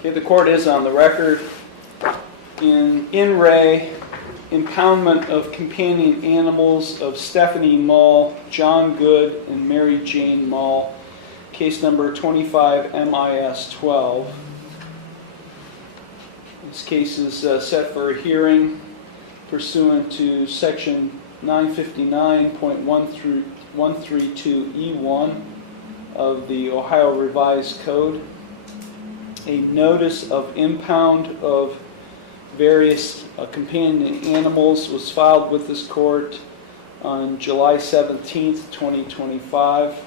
Okay, the court is on the record in re impoundment of companion animals of Stephanie Mall, John Good, and Mary Jane Mall, case number 25 MIS 12. This case is set for a hearing pursuant to section 959.132E1 of the Ohio Revised Code. A notice of impound of various companion animals was filed with this court on July 17th, 2025,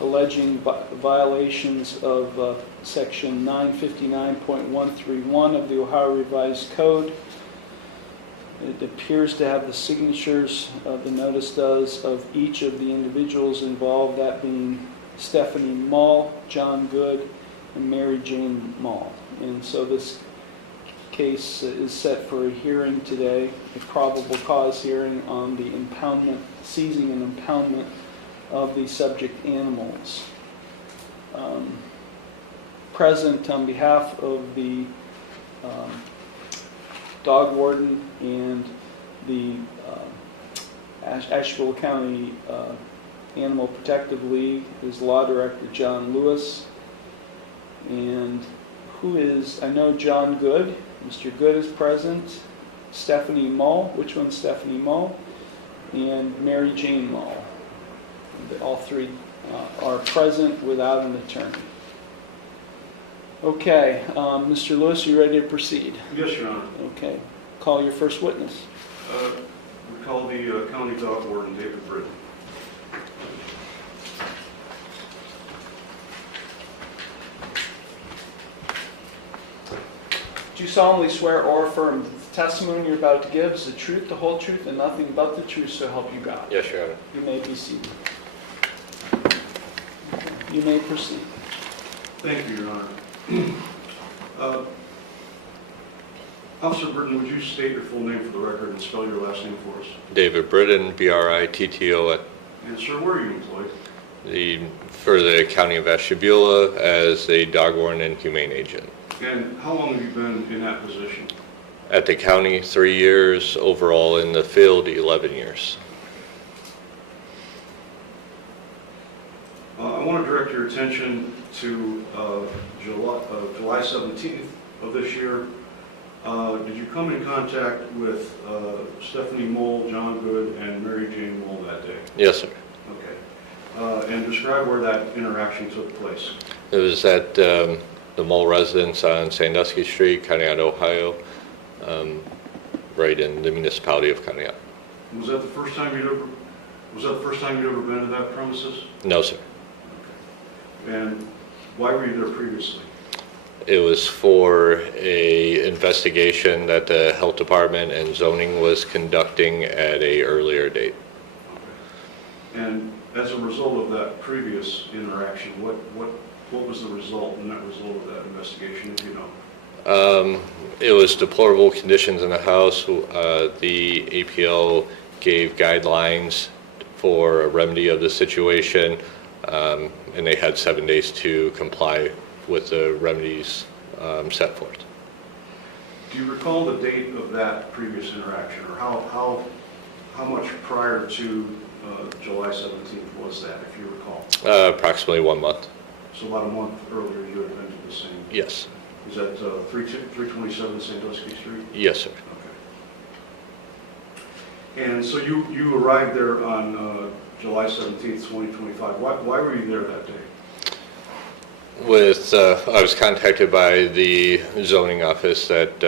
alleging violations of section 959.131 of the Ohio Revised Code. It appears to have the signatures, the notice does, of each of the individuals involved, that being Stephanie Mall, John Good, and Mary Jane Mall. And so this case is set for a hearing today, a probable cause hearing on the impoundment, seizing and impoundment of the subject animals. Present on behalf of the dog warden and the Asheville County Animal Protective League is Law Director John Lewis. And who is, I know John Good, Mr. Good is present, Stephanie Mall, which one's Stephanie Mall? And Mary Jane Mall. All three are present without an attorney. Okay, Mr. Lewis, you ready to proceed? Yes, Your Honor. Okay, call your first witness. We call the County Dog Warden, David Britton. Do you solemnly swear or affirm that the testimony you're about to give is the truth, the whole truth, and nothing but the truth, so help you God? Yes, Your Honor. You may be seated. You may proceed. Thank you, Your Honor. Officer Britton, would you state your full name for the record and spell your last name for us? David Britton, B-R-I-T-T-O-N. And sir, where are you employed? For the County of Ashtabula as a dog warden and humane agent. And how long have you been in that position? At the county, 3 years. Overall in the field, 11 years. I want to direct your attention to July 17th of this year. Did you come in contact with Stephanie Mole, John Good, and Mary Jane Mole that day? Yes, sir. Okay. And describe where that interaction took place. It was at the Mole residence on Sandusky Street, Conneaut, Ohio, right in the municipality of Conneaut. Was that the first time you'd ever been to that premises? No, sir. Okay. And why were you there previously? It was for a investigation that the health department and zoning was conducting at a earlier date. Okay. And as a result of that previous interaction, what was the result, the net result of that investigation, if you know? It was deplorable conditions in the house. The APL gave guidelines for a remedy of the situation, and they had 7 days to comply with the remedies set forth. Do you recall the date of that previous interaction, or how much prior to July 17th was that, if you recall? Approximately 1 month. So about a month earlier you had been to the same? Yes. Is that 327 Sandusky Street? Yes, sir. Okay. And so you arrived there on July 17th, 2025. Why were you there that day? I was contacted by the zoning office that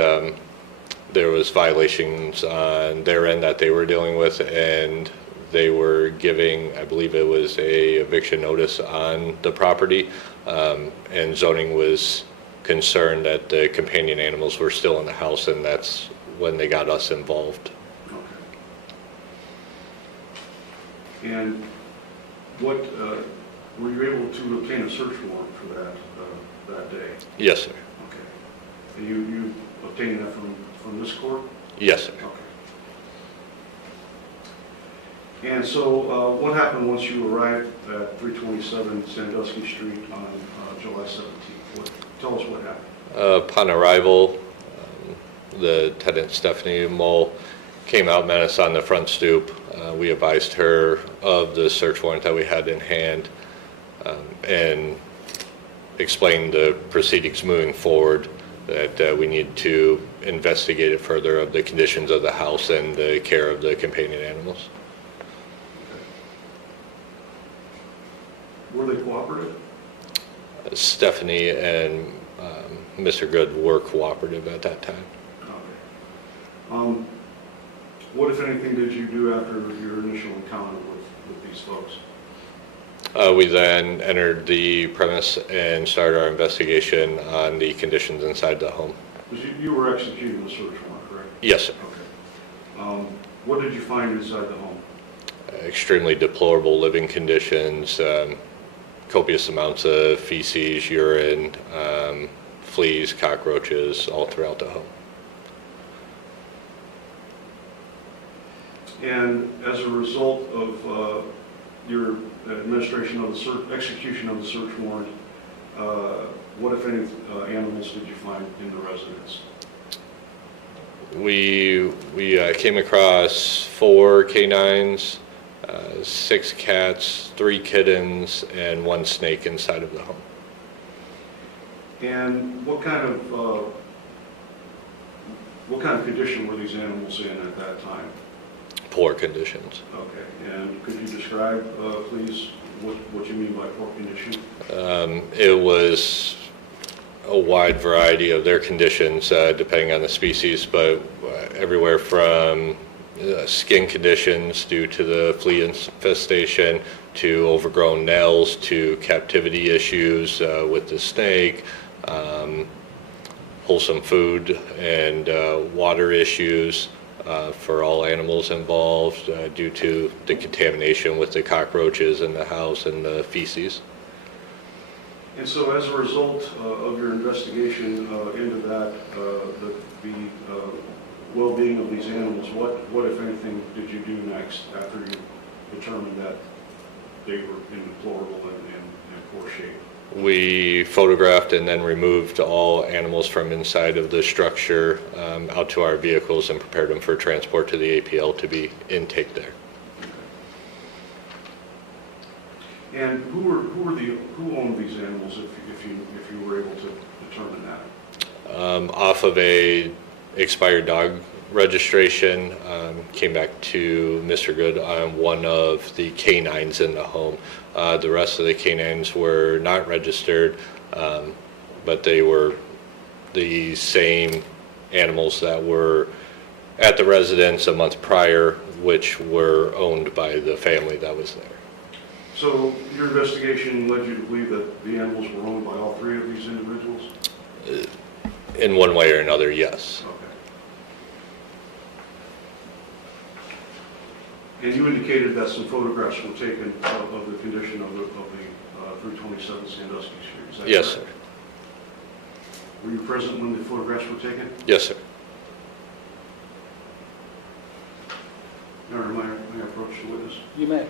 there was violations on their end that they were dealing with, and they were giving, I believe it was a eviction notice on the property, and zoning was concerned that the companion animals were still in the house, and that's when they got us involved. Okay. And what were you able to obtain a search warrant for that day? Yes, sir. Okay. And you obtained that from this court? Yes, sir. Okay. And so what happened once you arrived at 327 Sandusky Street on July 17th? Tell us what happened. Upon arrival, the tenant, Stephanie Mole, came out, met us on the front stoop. We advised her of the search warrant that we had in hand, and explained the proceedings moving forward, that we need to investigate it further of the conditions of the house and the care of the companion animals. Were they cooperative? Stephanie and Mr. Good were cooperative at that time. Okay. What, if anything, did you do after your initial encounter with these folks? We then entered the premise and started our investigation on the conditions inside the home. Because you were executing the search warrant, correct? Yes, sir. Okay. What did you find inside the home? Extremely deplorable living conditions, copious amounts of feces, urine, fleas, cockroaches, all throughout the home. And as a result of your administration of the execution of the search warrant, what, if any, animals did you find in the residence? We came across 4 canines, 6 cats, 3 kittens, and 1 snake inside of the home. And what kind of condition were these animals in at that time? Poor conditions. Okay, and could you describe, please, what you mean by poor condition? It was a wide variety of their conditions, depending on the species, but everywhere from skin conditions due to the flea infestation, to overgrown nails, to captivity issues with the snake, wholesome food and water issues for all animals involved due to the contamination with the cockroaches in the house and the feces. And so as a result of your investigation into that, the well-being of these animals, what, if anything, did you do next after you determined that they were in deplorable and poor shape? We photographed and then removed all animals from inside of the structure out to our vehicles and prepared them for transport to the APL to be intake there. And who owned these animals, if you were able to determine that? Off of a expired dog registration, came back to Mr. Good on one of the canines in the home. The rest of the canines were not registered, but they were the same animals that were at the residence a month prior, which were owned by the family that was there. So your investigation led you to believe that the animals were owned by all 3 of these individuals? In one way or another, yes. Okay. And you indicated that some photographs were taken of the condition of the 327 Sandusky Street. Is that Yes, correct? sir. Were you present when the photographs were taken? Yes, sir. May I approach the witness? You may.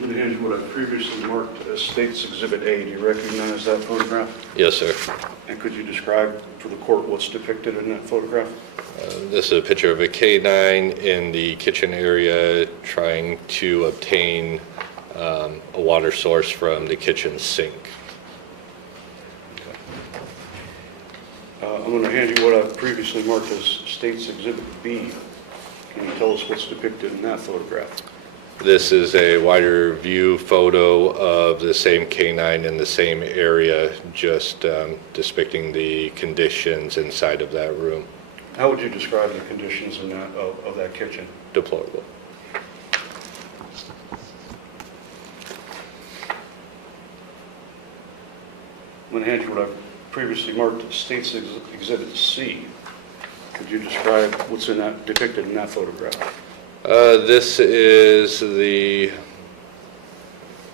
I'm going to hand you what I previously marked as State's Exhibit A. Do you recognize that photograph? Yes, sir. And could you describe for the court what's depicted in that photograph? This is a picture of a canine in the kitchen area trying to obtain a water source from the kitchen sink. I'm going to hand you what I previously marked as State's Exhibit B. Can you tell us what's depicted in that photograph? This is a wider view photo of the same canine in the same area, just depicting the conditions inside of that room. How would you describe the conditions in that, of that kitchen? Deplorable. I'm going to hand you what I previously marked as State's Exhibit C. Could you describe what's depicted in that photograph? This is the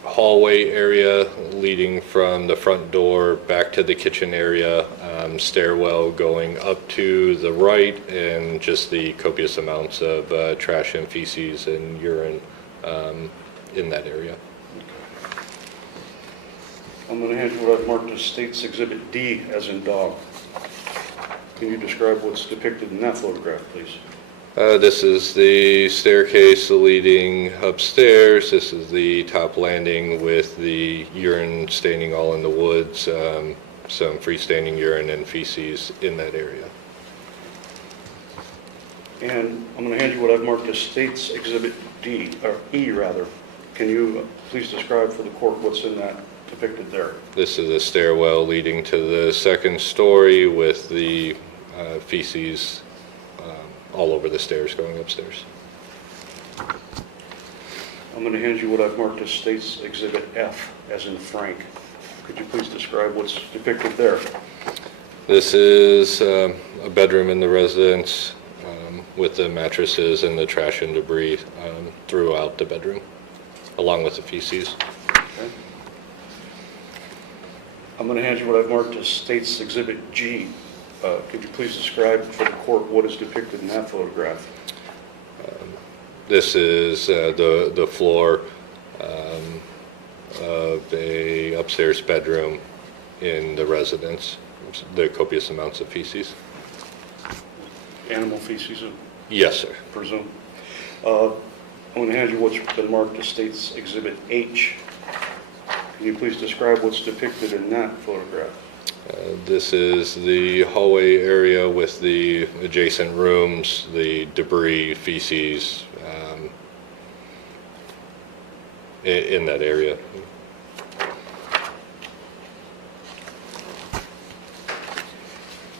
hallway area leading from the front door back to the kitchen area. stairwell going up to the right, and just the copious amounts of trash and feces and urine in that area. I'm going to hand you what I've marked as State's Exhibit D, as in dog. Can you describe what's depicted in that photograph, please? This is the staircase leading upstairs. This is the top landing with the urine staining all in the woods, some freestanding urine and feces in that area. And I'm going to hand you what I've marked as State's Exhibit D, or E rather. Can you please describe for the court what's in that depicted there? This is a stairwell leading to the second story with the feces all over the stairs going upstairs. I'm going to hand you what I've marked as State's Exhibit F, as in Frank. Could you please describe what's depicted there? This is a bedroom in the residence with the mattresses and the trash and debris throughout the bedroom, along with the feces. Okay. I'm going to hand you what I've marked as State's Exhibit G. Could you please describe for the court what is depicted in that photograph? This is the floor of a upstairs bedroom in the residence, the copious amounts of feces. Animal feces, I Yes, sir. presume. I'm going to hand you what's been marked as State's Exhibit H. Can you please describe what's depicted in that photograph? This is the hallway area with the adjacent rooms, the debris, feces in that area.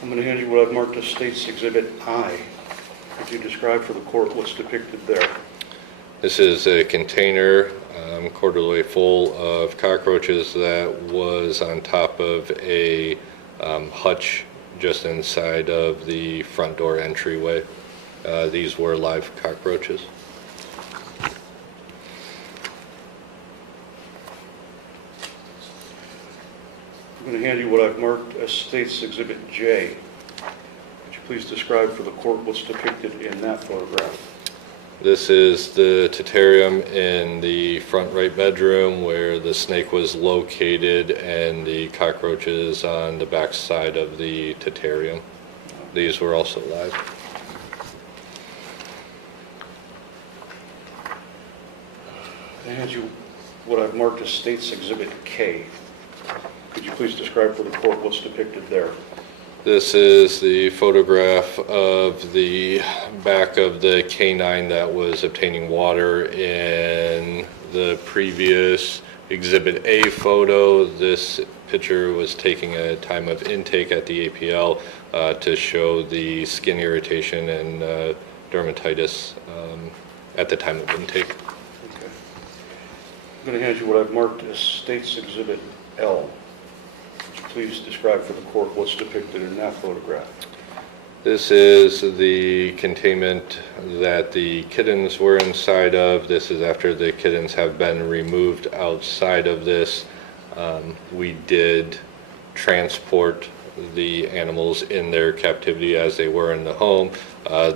I'm going to hand you what I've marked as State's Exhibit I. Could you describe for the court what's depicted there? This is a container quarterly full of cockroaches that was on top of a hutch just inside of the front door entryway. These were live cockroaches. I'm going to hand you what I've marked as State's Exhibit J. Could you please describe for the court what's depicted in that photograph? This is the terrarium in the front right bedroom where the snake was located, and the cockroaches on the back side of the terrarium. These were also live. I hand you what I've marked as State's Exhibit K. Could you please describe for the court what's depicted there? This is the photograph of the back of the canine that was obtaining water in the previous Exhibit A photo. This picture was taken at a time of intake at the APL to show the skin irritation and dermatitis at the time of intake. Okay. I'm going to hand you what I've marked as State's Exhibit L. Please describe for the court what's depicted in that photograph. This is the containment that the kittens were inside of. This is after the kittens have been removed outside of this. We did transport the animals in their captivity as they were in the home.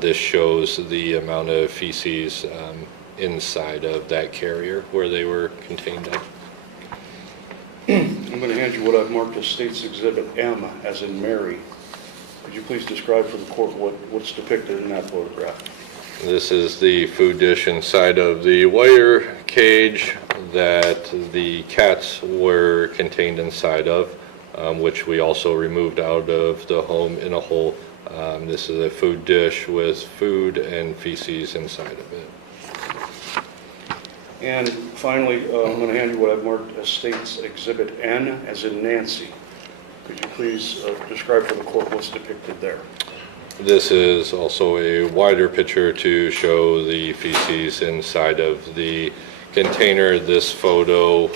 This shows the amount of feces inside of that carrier where they were contained at. I'm going to hand you what I've marked as State's Exhibit M, as in Mary. Could you please describe for the court what's depicted in that photograph? This is the food dish inside of the wire cage that the cats were contained inside of, which we also removed out of the home in a whole. This is a food dish with food and feces inside of it. And finally, I'm going to hand you what I've marked as State's Exhibit N, as in Nancy. Could you please describe for the court what's depicted there? This is also a wider picture to show the feces inside of the container. This photo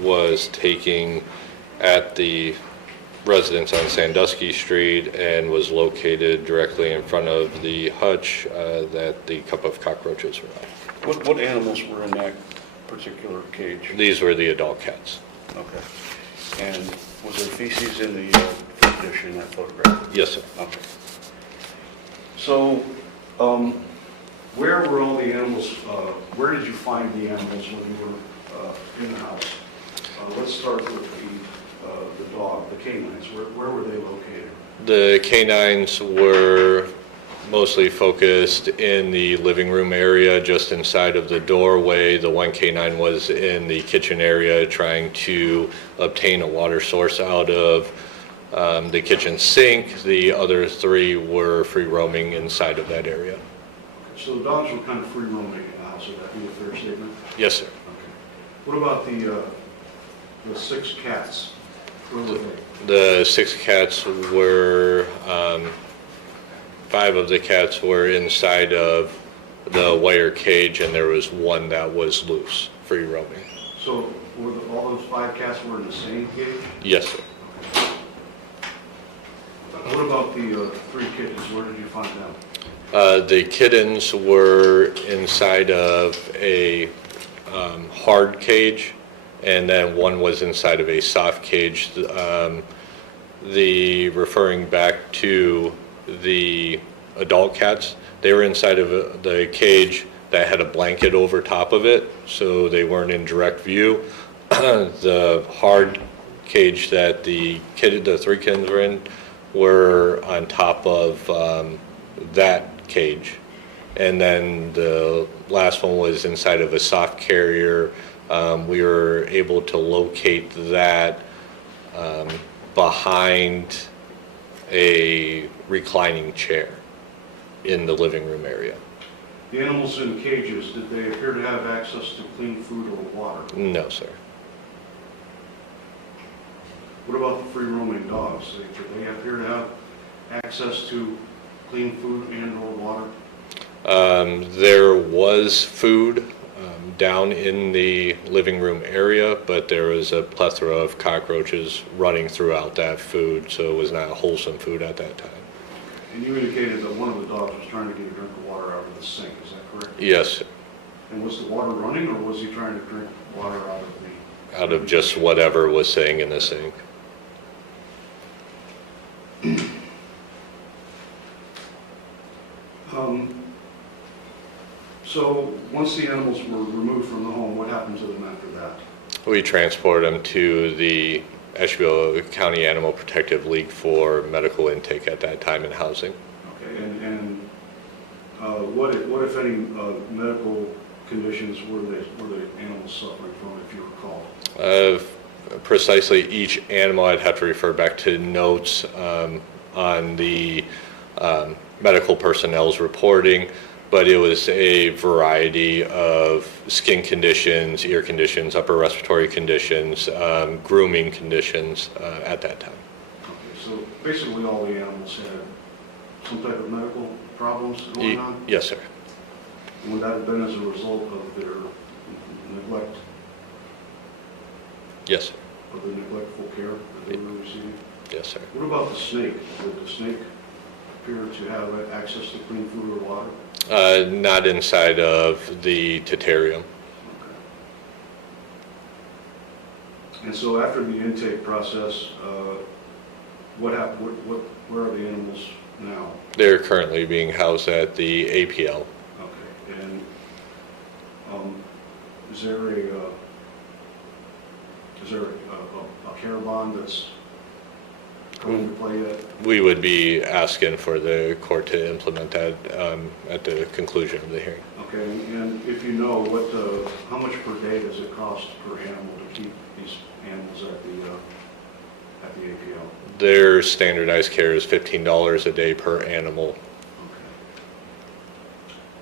was taken at the residence on Sandusky Street and was located directly in front of the hutch that the cup of cockroaches were on. What animals were in that particular cage? These were the adult cats. Okay. And was there feces in the condition in that photograph? Yes, sir. Okay. So, where were all the animals, where did you find the animals when you were in the house? Let's start with the dog, the canines. Where were they located? The canines were mostly focused in the living room area, just inside of the doorway. The one canine was in the kitchen area trying to obtain a water source out of the kitchen sink. The other 3 were free roaming inside of that area. So the dogs were kind of free roaming in the house, would that be a fair statement? Yes, sir. Okay. What about the 6 cats? Where were they? The 6 cats were, 5 of the cats were inside of the wire cage, and there was 1 that was loose, free roaming. So were all those 5 cats were in the same cage? Yes, sir. What about the 3 kittens? Where did you find them? The kittens were inside of a hard cage, and then 1 was inside of a soft cage. Referring back to the adult cats, they were inside of the cage that had a blanket over top of it, so they weren't in direct view. The hard cage that the 3 kittens were in were on top of that cage, and then the last one was inside of a soft carrier. We were able to locate that behind a reclining chair in the living room area. The animals in cages, did they appear to have access to clean food or water? No, sir. What about the free roaming dogs? Did they appear to have access to clean food and or water? There was food down in the living room area, but there was a plethora of cockroaches running throughout that food, so it was not wholesome food at that time. And you indicated that one of the dogs was trying to get a drink of water out of the sink, is that correct? Yes, sir. And was the water running, or was he trying to drink water Out of just whatever was sitting in the sink. So once the animals were removed from the home, what happened to them after that? We transported them to the Asheville County Animal Protective League for medical intake at that time and housing. Okay, and what if any medical conditions were the animals suffering from, if you recall? Precisely each animal, I'd have to refer back to notes on the medical personnel's reporting, but it was a variety of skin conditions, ear conditions, upper respiratory conditions, grooming conditions at that time. Okay, so basically all the animals had some type of medical problems going on? Yes, sir. And would that have been as a result of their neglect, Yes, sir. of the neglectful care that they were receiving? Yes, sir. What about the snake? Did the snake appear to have access to clean food or water? Not inside of the terrarium. Okay. And so after the intake process, what happened? Where are the animals now? They're currently being housed at the APL. Okay. And is there a care bond that's coming into play yet? We would be asking for the court to implement that at the conclusion of the hearing. Okay, and if you know, how much per day does it cost per animal to keep these animals at the APL? Their standardized care is $15 a day per animal.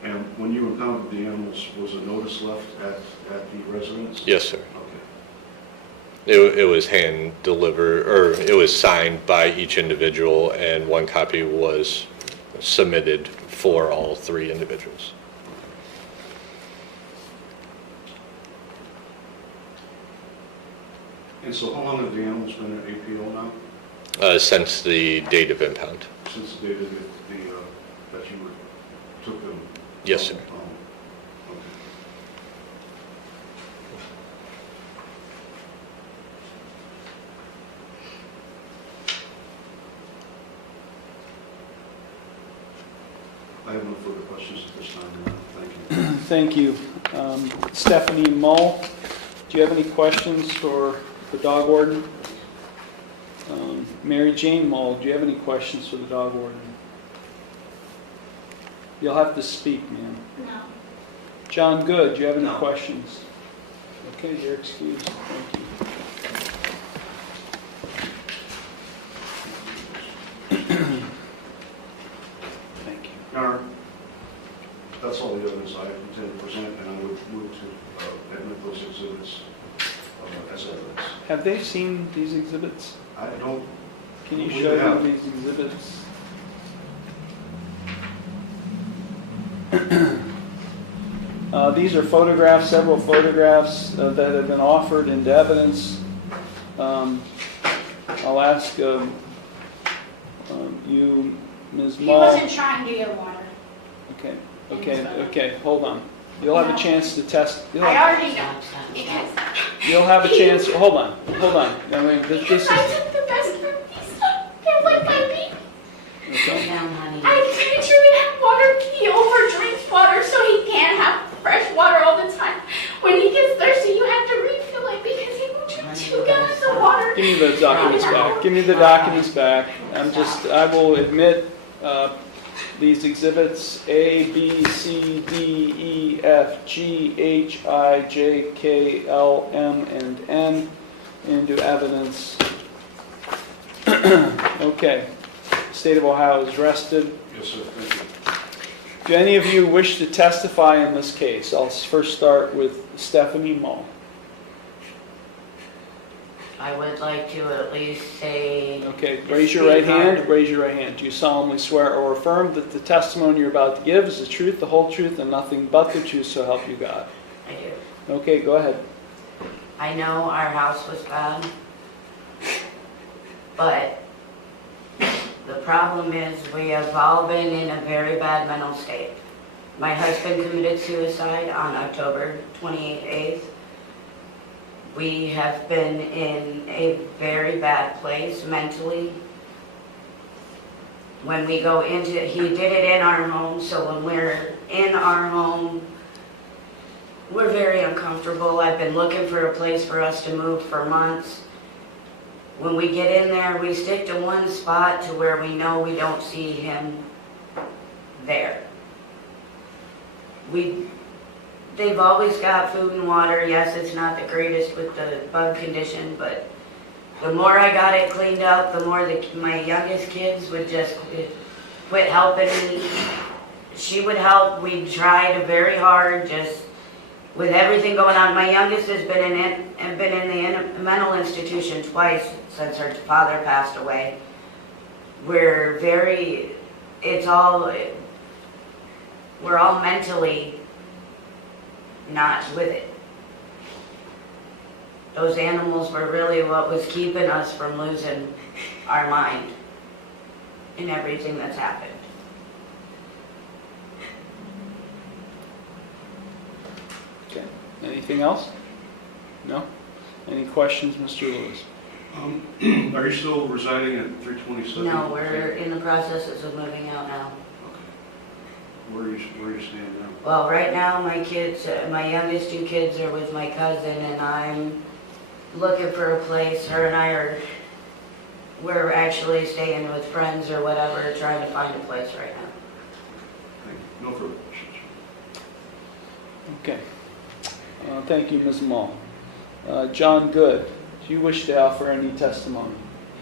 Okay. And when you impounded the animals, was a notice left at the residence? Yes, sir. Okay. It was hand delivered, or it was signed by each individual, and one copy was submitted for all 3 individuals. And so how long have the animals been at APO now? Since the date of impound. Since the date of that you took them? Yes, sir. Okay. I have no further questions at this time, Your Honor. Thank Thank you. you. Stephanie Mull, do you have any questions for the dog warden? Mary Jane Mull, do you have any questions for the dog warden? You'll have to speak, ma'am. No. John Good, do you have any No. questions? Okay, you're excused. Thank you. Thank you. Your Honor, that's all the evidence I intend to present, and I would move to admit those exhibits as evidence. Have they seen these exhibits? I don't, Can you We show have. them these exhibits? These are photographs, several photographs that have been offered into evidence. I'll ask you, Ms. He Mull. wasn't trying to get water. Okay, hold on. You'll have a chance to test. I already know. Because You'll have a chance, hold on. I mean, this is, I took the best for these. They're like my baby. okay. I made sure we have water. He overdrinks water, so he can't have fresh water all the time. When he gets thirsty, you have to refill it because he will drink 2 gallons of water. Give me those documents back. Give me the documents back. I will admit these exhibits A, B, C, D, E, F, G, H, I, J, K, L, M, and N into evidence. Okay. State of Ohio is rested. yes, sir, thank you. Do any of you wish to testify in this case? I'll first start with Stephanie Mull. I would like to at least say, Okay, raise your right hand. Raise your right hand. Do you solemnly swear or affirm that the testimony you're about to give is the truth, the whole truth, and nothing but the truth, so help you God? I do. Okay, go ahead. I know our house was bad, but the problem is we have all been in a very bad mental state. My husband committed suicide on October 28th. We have been in a very bad place mentally. When we go into, he did it in our home, so when we're in our home, we're very uncomfortable. I've been looking for a place for us to move for months. When we get in there, we stick to one spot to where we know we don't see him there. They've always got food and water. Yes, it's not the greatest with the bug condition, but the more I got it cleaned up, the more my youngest kids would just quit helping me. She would help. We tried very hard, just with everything going on. My youngest has been in the mental institution twice since her father passed away. We're all mentally not with it. Those animals were really what was keeping us from losing our mind in everything that's happened. Okay. Anything else? No? Any questions, Mr. Lewis? Are you still residing at 327? No, we're in the process of moving out now. Okay. Where are you staying now? Well, right now my kids, my youngest 2 kids are with my cousin, and I'm looking for a place. Her and we're actually staying with friends or whatever, trying to find a place right now. Thank you. No further questions. Okay. Thank you, Ms. Mull. John Good, do you wish to offer any testimony?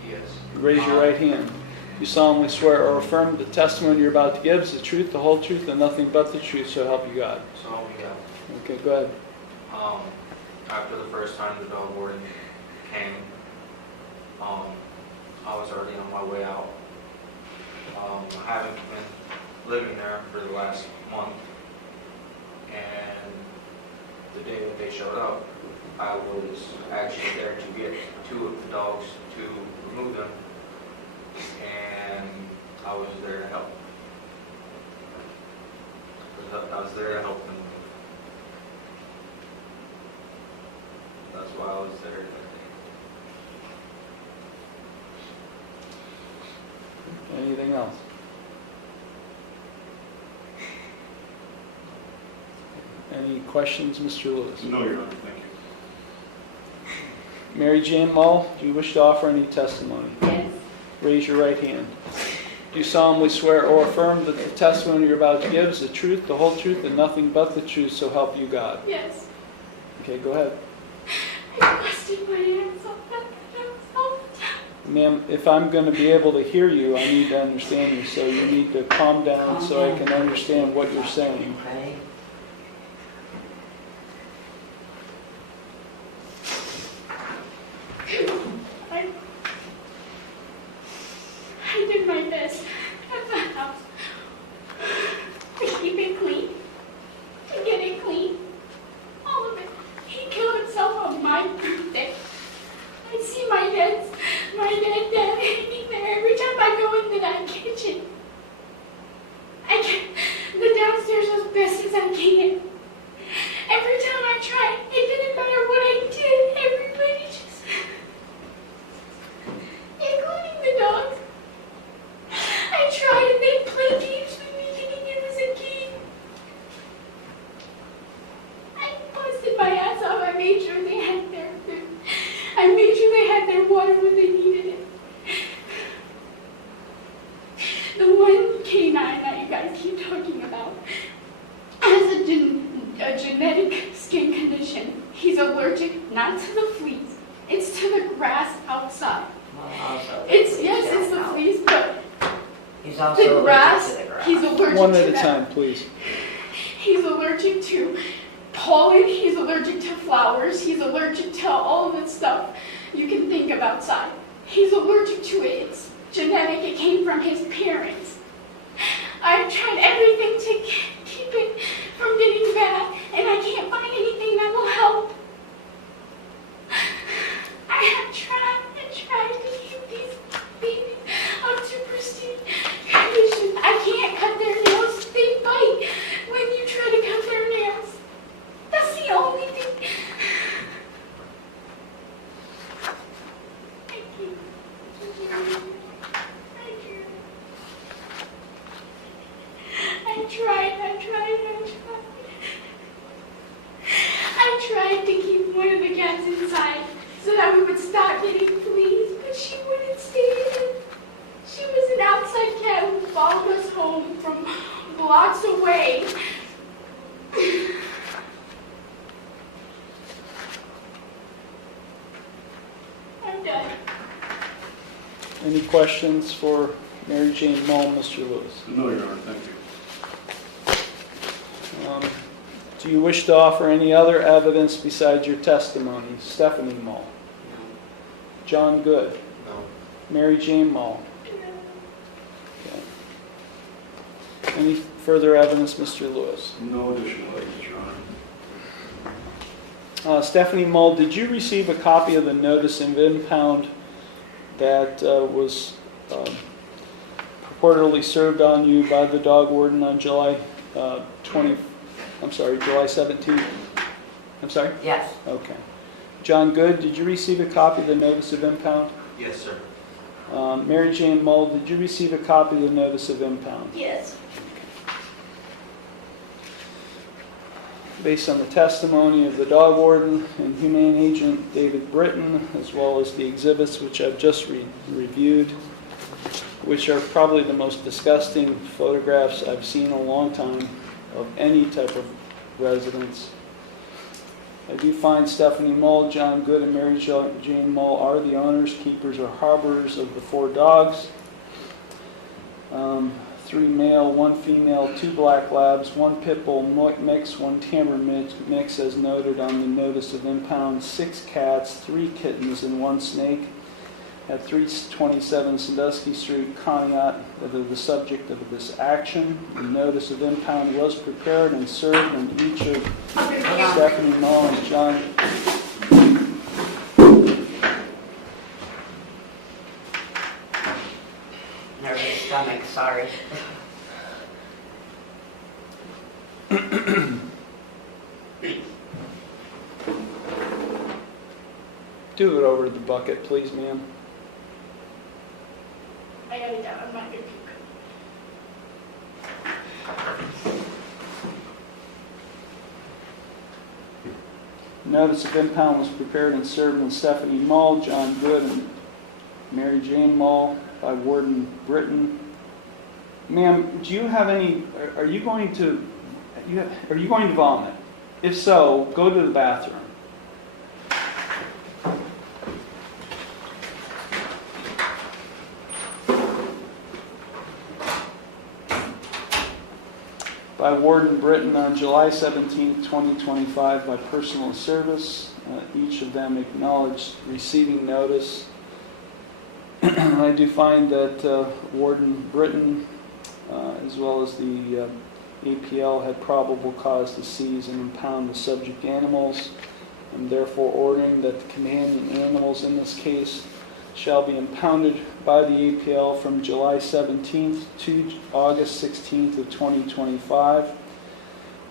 Yes. Raise your right hand. You solemnly swear or affirm the testimony you're about to give is the truth, the whole truth, and nothing but the truth, so help you God. So we got, Okay, go ahead. after the first time the dog warden came, I was already on my way out. I haven't been living there for the last month, and the day that they showed up, I was actually there to get 2 of the dogs to remove them, and I was there to help. I was there to help them. That's why I was there. Anything else? any questions, Mr. Lewis? No, Your Honor, thank you. Mary Jane Mull, do you wish to offer any testimony? Yes. Raise your right hand. Do you solemnly swear or affirm that the testimony you're about to give is the truth, the whole truth, and nothing but the truth, so help you God? Yes. Okay, go ahead. I busted my ass off that all the time. Ma'am, if I'm going to be able to hear you, I need to understand you, so you need to calm down so I can understand what you're saying. Okay. I did my best at the house to keep it clean, to get it clean, all of it. He killed himself on my birthday. I see my dead dad hanging there every time I go into that kitchen. The downstairs as best as I can. Every time I tried, it didn't matter what I did. Everybody just, including the dogs. I tried and they played games with me thinking it was a game. I busted my ass off. I made sure they had their food. I made sure they had their water when they needed it. The one canine that you guys keep talking about has a genetic skin condition. He's allergic not to the fleas. It's to the grass outside. Well, also, It's the fleas, but he's also the grass, allergic to the grass. he's allergic One to at a that. time, please. He's allergic to pollen, he's allergic to flowers, he's allergic to all of the stuff you can think of outside. He's allergic to it. It's genetic. It came from his parents. I've tried everything to keep it from getting bad, and I can't find anything that will help. I have tried and tried to keep these babies up to pristine condition. I can't cut their nails. They bite when you try to cut their nails. That's the only thing. Thank you. Thank you. Thank you. I tried. I tried to keep one of the cats inside so that we would stop getting fleas, but she wouldn't stay in. She was an outside cat who followed us home from blocks away. I'm done. Any questions for Mary Jane Mull, Mr. Lewis? No, Your Honor, thank you. Do you wish to offer any other evidence besides your testimony? Stephanie Mull. John Good. No. Mary Jane Mull. Okay. Any further evidence, Mr. Lewis? No additional evidence, Your Honor. Stephanie Mull, did you receive a copy of the notice of impound that was purportedly served on you by the dog warden on July 17th? I'm sorry? Yes. Okay. John Good, did you receive a copy of the notice of impound? Yes, sir. Mary Jane Mull, did you receive a copy of the notice of impound? Yes. Based on the testimony of the dog warden and humane agent David Britton, as well as the exhibits which I've just reviewed, which are probably the most disgusting photographs I've seen in a long time of any type of residence. I do find Stephanie Mull, John Good, and Mary Jane Mull are the owners, keepers, or harborers of the 4 dogs. 3 male, 1 female, 2 black labs, 1 pit bull mix, 1 Tamar mix, as noted on the notice of impound, 6 cats, 3 kittens, and 1 snake at 327 Sandusky Street, Conneaut, that are the subject of this action. The notice of impound was prepared and served on each of Stephanie Mull and John. Nervous stomach, sorry. Do it over to the bucket, please, ma'am. I got it down. I'm not going to puke. Notice of impound was prepared and served on Stephanie Mull, John Good, and Mary Jane Mull by Warden Britton. Ma'am, do you have any, are you going to vomit? If so, go to the bathroom. By Warden Britton on July 17, 2025, by personal service. Each of them acknowledged receiving notice. I do find that Warden Britton, as well as the APL, had probable cause to seize and impound the subject animals. I'm therefore ordering that the companion animals in this case shall be impounded by the APL from July 17th to August 16th of 2025.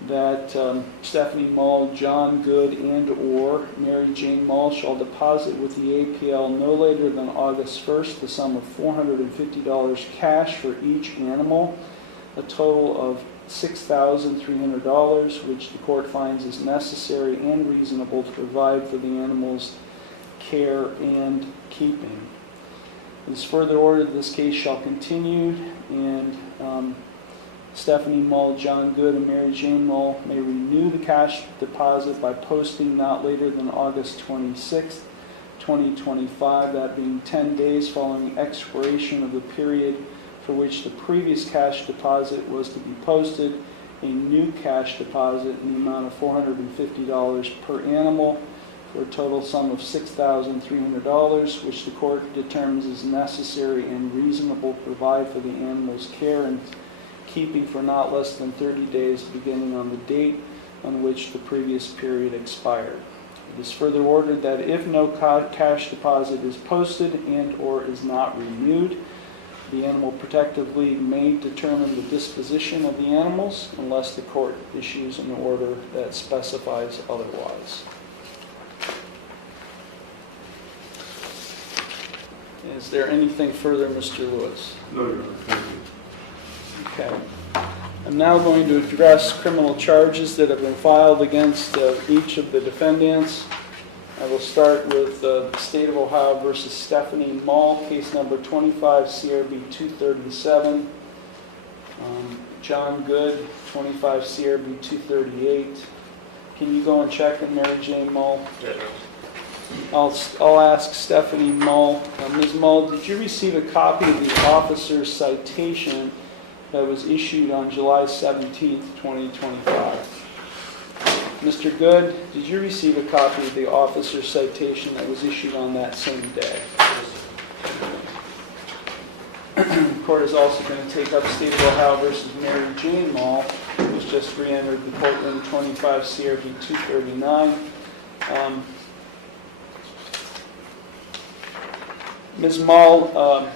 That Stephanie Mull, John Good, and or Mary Jane Mull shall deposit with the APL no later than August 1st the sum of $450 cash for each animal, a total of $6,300, which the court finds is necessary and reasonable to provide for the animals' care and keeping. It is further ordered this case shall continue, and Stephanie Mull, John Good, and Mary Jane Mull may renew the cash deposit by posting not later than August 26, 2025, that being 10 days following expiration of the period for which the previous cash deposit was to be posted, a new cash deposit in the amount of $450 per animal, for a total sum of $6,300, which the court determines is necessary and reasonable to provide for the animal's care and keeping for not less than 30 days beginning on the date on which the previous period expired. It is further ordered that if no cash deposit is posted and or is not renewed, the Animal Protective League may determine the disposition of the animals unless the court issues an order that specifies otherwise. Is there anything further, Mr. Lewis? No, Your Honor, thank you. Okay. I'm now going to address criminal charges that have been filed against each of the defendants. I will start with the State of Ohio versus Stephanie Mull, case number 25 CRB 237. John Good, 25 CRB 238. Can you go and check on Mary Jane Mull? Yes, sir. I'll ask Stephanie Mull. Ms. Mull, did you receive a copy of the officer's citation that was issued on July 17th, 2025? Mr. Good, did you receive a copy of the officer's citation that was issued on that same day? The court is also going to take up State of Ohio versus Mary Jane Mull, who's just re-entered the courtroom, 25 CRB 239. Ms. Mull,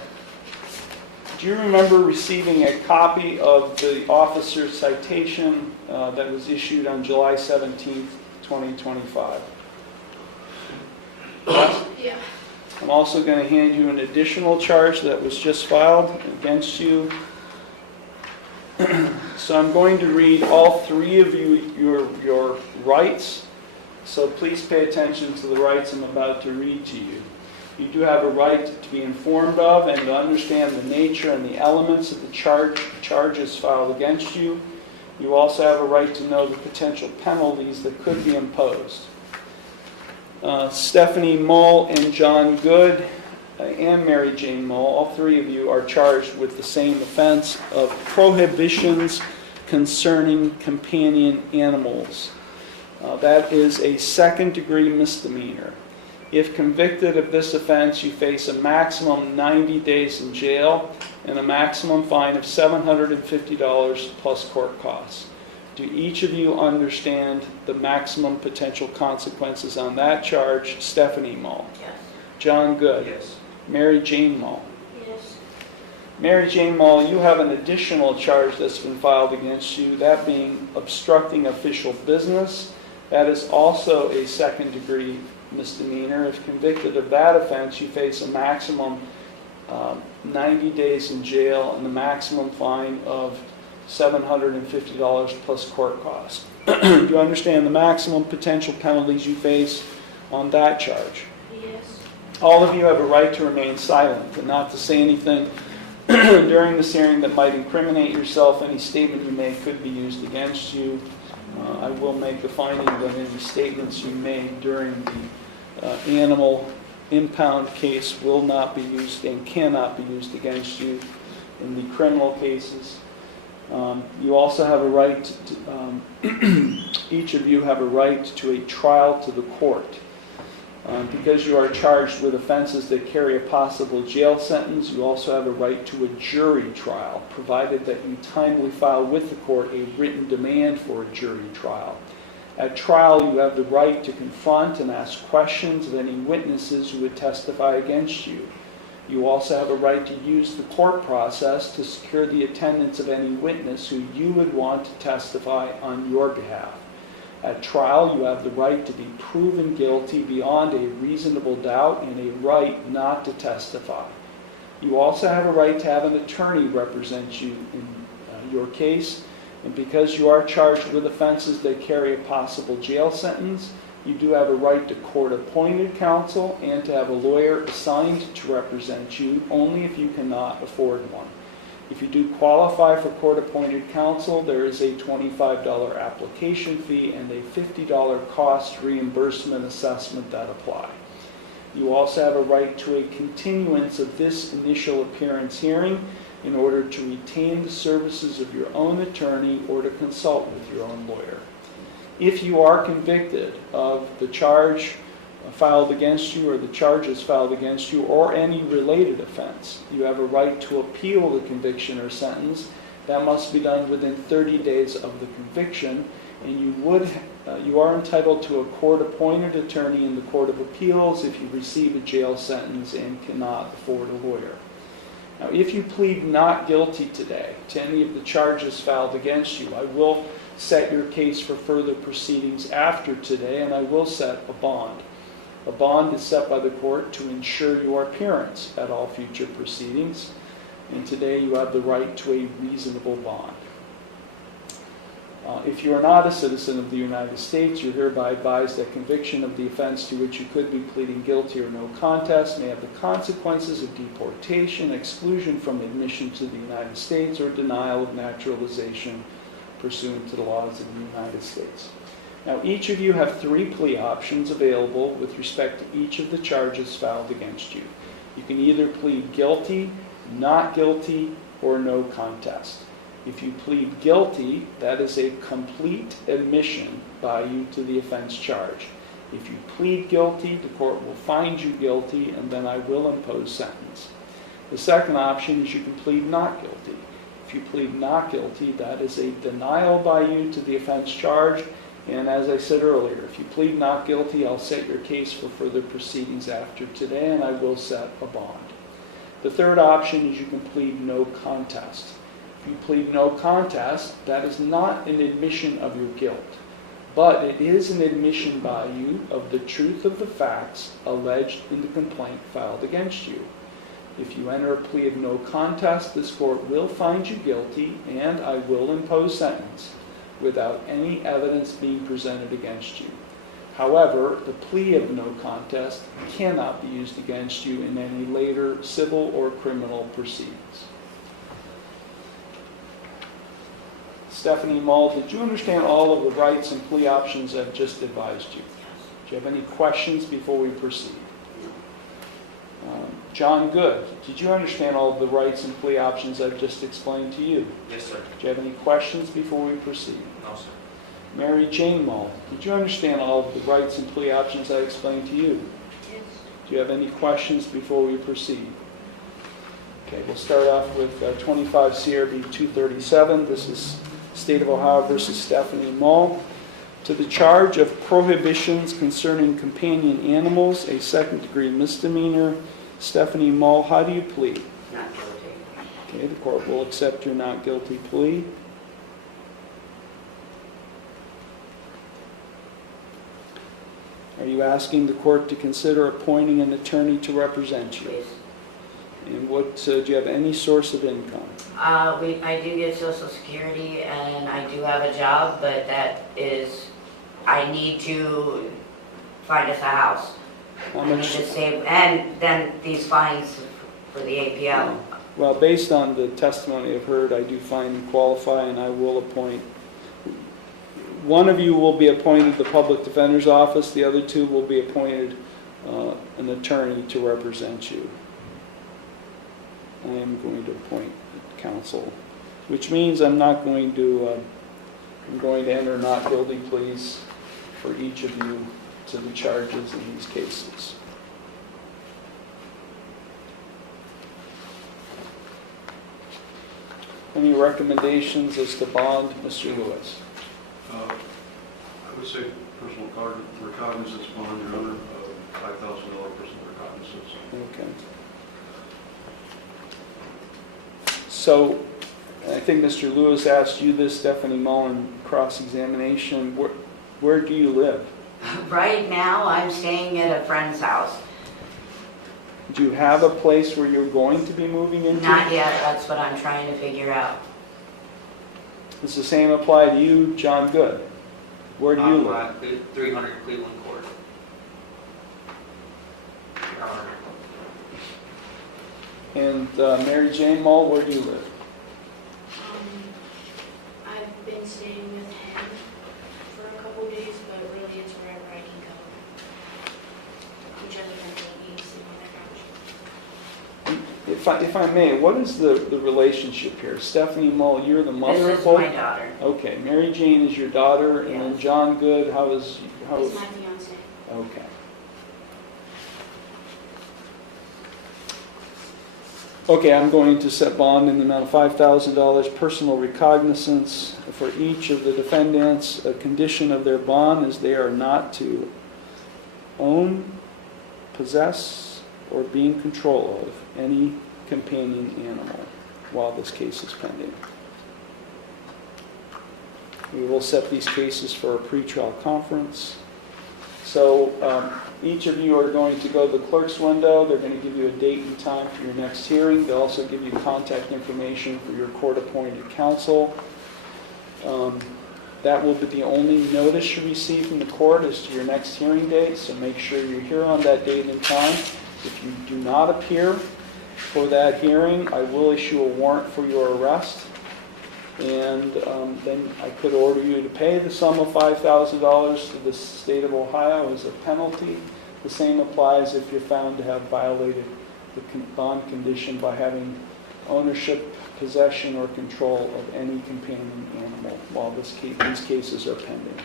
do you remember receiving a copy of the officer's citation that was issued on July 17th, 2025? Yeah. I'm also going to hand you an additional charge that was just filed against you. So I'm going to read all three of you your rights. So please pay attention to the rights I'm about to read to you. You do have a right to be informed of and to understand the nature and the elements of the charges filed against you. You also have a right to know the potential penalties that could be imposed. Stephanie Mull and John Good and Mary Jane Mull, all three of you are charged with the same offense of prohibitions concerning companion animals. That is a second-degree misdemeanor. If convicted of this offense, you face a maximum 90 days in jail and a maximum fine of $750 plus court costs. Do each of you understand the maximum potential consequences on that charge? Stephanie Mull. Yes. John Good. Yes. Mary Jane Mull. Yes. Mary Jane Mull, you have an additional charge that's been filed against you, that being obstructing official business. That is also a second-degree misdemeanor. If convicted of that offense, you face a maximum 90 days in jail and the maximum fine of $750 plus court costs. Do you understand the maximum potential penalties you face on that charge? Yes. All of you have a right to remain silent and not to say anything during this hearing that might incriminate yourself. Any statement you make could be used against you. I will make the finding that any statements you made during the animal impound case will not be used and cannot be used against you in the criminal cases. You also have a right to, each of you have a right to a trial to the court. Because you are charged with offenses that carry a possible jail sentence, you also have a right to a jury trial, provided that you timely file with the court a written demand for a jury trial. At trial, you have the right to confront and ask questions of any witnesses who would testify against you. You also have a right to use the court process to secure the attendance of any witness who you would want to testify on your behalf. At trial, you have the right to be proven guilty beyond a reasonable doubt and a right not to testify. You also have a right to have an attorney represent you in your case. And because you are charged with offenses that carry a possible jail sentence, you do have a right to court-appointed counsel and to have a lawyer assigned to represent you only if you cannot afford one. If you do qualify for court-appointed counsel, there is a $25 application fee and a $50 cost reimbursement assessment that apply. You also have a right to a continuance of this initial appearance hearing in order to retain the services of your own attorney or to consult with your own lawyer. If you are convicted of the charge filed against you or the charges filed against you or any related offense, you have a right to appeal the conviction or sentence. That must be done within 30 days of the conviction, and you are entitled to a court-appointed attorney in the Court of Appeals if you receive a jail sentence and cannot afford a lawyer. Now, if you plead not guilty today to any of the charges filed against you, I will set your case for further proceedings after today, and I will set a bond. A bond is set by the court to ensure your appearance at all future proceedings, and today you have the right to a reasonable bond. If you are not a citizen of the United States, you're hereby advised that conviction of the offense to which you could be pleading guilty or no contest may have the consequences of deportation, exclusion from admission to the United States, or denial of naturalization pursuant to the laws of the United States. Now, each of you have 3 plea options available with respect to each of the charges filed against you. You can either plead guilty, not guilty, or no contest. If you plead guilty, that is a complete admission by you to the offense charge. If you plead guilty, the court will find you guilty, and then I will impose sentence. The second option is you can plead not guilty. If you plead not guilty, that is a denial by you to the offense charge. And as I said earlier, if you plead not guilty, I'll set your case for further proceedings after today, and I will set a bond. The third option is you can plead no contest. If you plead no contest, that is not an admission of your guilt, but it is an admission by you of the truth of the facts alleged in the complaint filed against you. If you enter a plea of no contest, this court will find you guilty, and I will impose sentence without any evidence being presented against you. However, the plea of no contest cannot be used against you in any later civil or criminal proceedings. Stephanie Mull, did you understand all of the rights and plea options I've just advised you? Do you have any questions before we proceed? John Good, did you understand all of the rights and plea options I've just explained to you? Yes, sir. Do you have any questions before we proceed? No, sir. Mary Jane Mull, did you understand all of the rights and plea options I explained to you? Yes. Do you have any questions before we proceed? Okay, we'll start off with 25 CRB 237. This is State of Ohio versus Stephanie Mull. To the charge of prohibitions concerning companion animals, a second-degree misdemeanor. Stephanie Mull, how do you plead? Not guilty. Okay, the court will accept your not guilty plea. Are you asking the court to consider appointing an attorney to represent you? Please. And what, do you have any source of income? I do get Social Security and I do have a job, but that is, I need to find us a house. How I need much? to save, and then these fines for the APL. Well, based on the testimony I've heard, I do find you qualify, and I will appoint. One of you will be appointed the Public Defender's Office, the other two will be appointed an attorney to represent you. I am going to appoint counsel, which means I'm not going to, I'm going to enter not guilty pleas for each of you to the charges in these cases. Any recommendations as to bond, Mr. Lewis? I would say personal recognizance bond, Your Honor, $5,000 personal recognizance. Okay. So, I think Mr. Lewis asked you this, Stephanie Mullen, cross-examination. Where do you live? Right now, I'm staying at a friend's house. Do you have a place where you're going to be moving into? Not yet, that's what I'm trying to figure out. Does the same apply to you, John Good? Where do you live? I'm at 300 Cleveland Court. And Mary Jane Mull, where do you live? I've been staying with him for a couple days, but really it's wherever I can go. Whichever template needs to be on the couch. If I may, what is the relationship here? Stephanie Mull, you're the mother This of is both? my daughter. Okay, Mary Jane is your daughter, and then Yes. John Good, how is... He's my fiance. Okay. Okay, I'm going to set bond in the amount of $5,000, personal recognizance for each of the defendants. A condition of their bond is they are not to own, possess, or be in control of any companion animal while this case is pending. We will set these cases for a pretrial conference. So each of you are going to go to the clerk's window. They're going to give you a date and time for your next hearing. They'll also give you contact information for your court-appointed counsel. That will be the only notice you receive from the court as to your next hearing date, so make sure you're here on that date and time. If you do not appear for that hearing, I will issue a warrant for your arrest. And then I could order you to pay the sum of $5,000 to the state of Ohio as a penalty. The same applies if you're found to have violated the bond condition by having ownership, possession, or control of any companion animal while these cases are pending.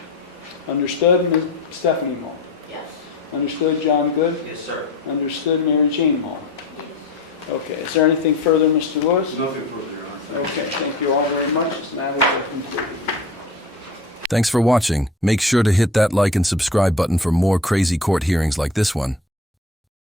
Understood, Ms. Stephanie Mull? Yes. Understood, John Good? Yes, sir. Understood, Mary Jane Mull? Yes. Okay, is there anything further, Mr. Lewis? Nothing further, Your Honor. Okay, thank you all very much. This matter is completed. Thanks for watching. Make sure to hit that like and subscribe button for more crazy court hearings like this one.